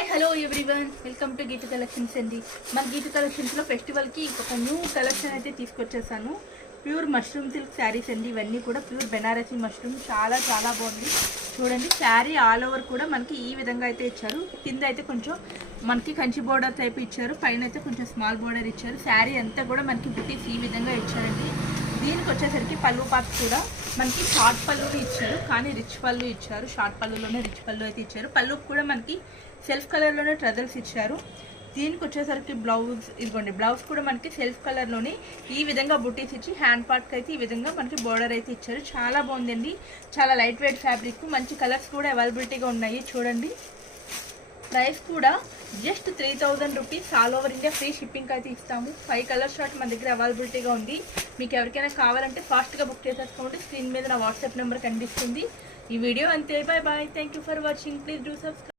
Hi hello everyone, welcome to Geetha collections అండి. మన గీత కలెక్షన్స్లో ఫెస్టివల్కి ఇంకొక న్యూ కలెక్షన్ అయితే తీసుకొచ్చేసాను. ప్యూర్ మష్రూమ్ సిల్క్ శారీస్ అండి. ఇవన్నీ కూడా ప్యూర్ బెనారసీ మష్రూమ్, చాలా చాలా బాగుంది. చూడండి, శారీ ఆల్ ఓవర్ కూడా మనకి ఈ విధంగా అయితే ఇచ్చారు. కింద అయితే కొంచెం మనకి కంచి బోర్డర్ టైప్ ఇచ్చారు, పైన అయితే కొంచెం స్మాల్ బోర్డర్ ఇచ్చారు. శారీ అంతా కూడా మనకి బుటీస్ ఈ విధంగా ఇచ్చారండి. దీనికి వచ్చేసరికి పళ్ళు పార్ట్ కూడా మనకి షార్ట్ పళ్ళుని ఇచ్చారు, కానీ రిచ్ పళ్ళు ఇచ్చారు. షార్ట్ పళ్ళులోనే రిచ్ పళ్ళు అయితే ఇచ్చారు. పళ్ళు కూడా మనకి సెల్ఫ్ కలర్లోనే ట్రజల్స్ ఇచ్చారు. దీనికి వచ్చేసరికి బ్లౌజ్ ఇదిగోండి, బ్లౌజ్ కూడా మనకి సెల్ఫ్ కలర్లోనే ఈ విధంగా బుటీస్ ఇచ్చి హ్యాండ్ పార్ట్కి అయితే ఈ విధంగా మనకి బోర్డర్ అయితే ఇచ్చారు. చాలా బాగుందండి, చాలా లైట్ వెయిట్ ఫ్యాబ్రిక్. మంచి కలర్స్ కూడా అవైలబిలిటీగా ఉన్నాయి. చూడండి, ప్రైస్ కూడా just 3000 rupees. All over India free shipping అయితే ఇస్తాము. 5 కలర్ షార్ట్ మన దగ్గర అవైలబిలిటీగా ఉంది. మీకు ఎవరికైనా కావాలంటే ఫాస్ట్గా బుక్ చేసేసుకోండి. స్క్రీన్ మీద నా వాట్సాప్ నెంబర్ కనిపిస్తుంది. ఈ వీడియో అంతే. Bye bye. Thank you for watching. Please do subscribe.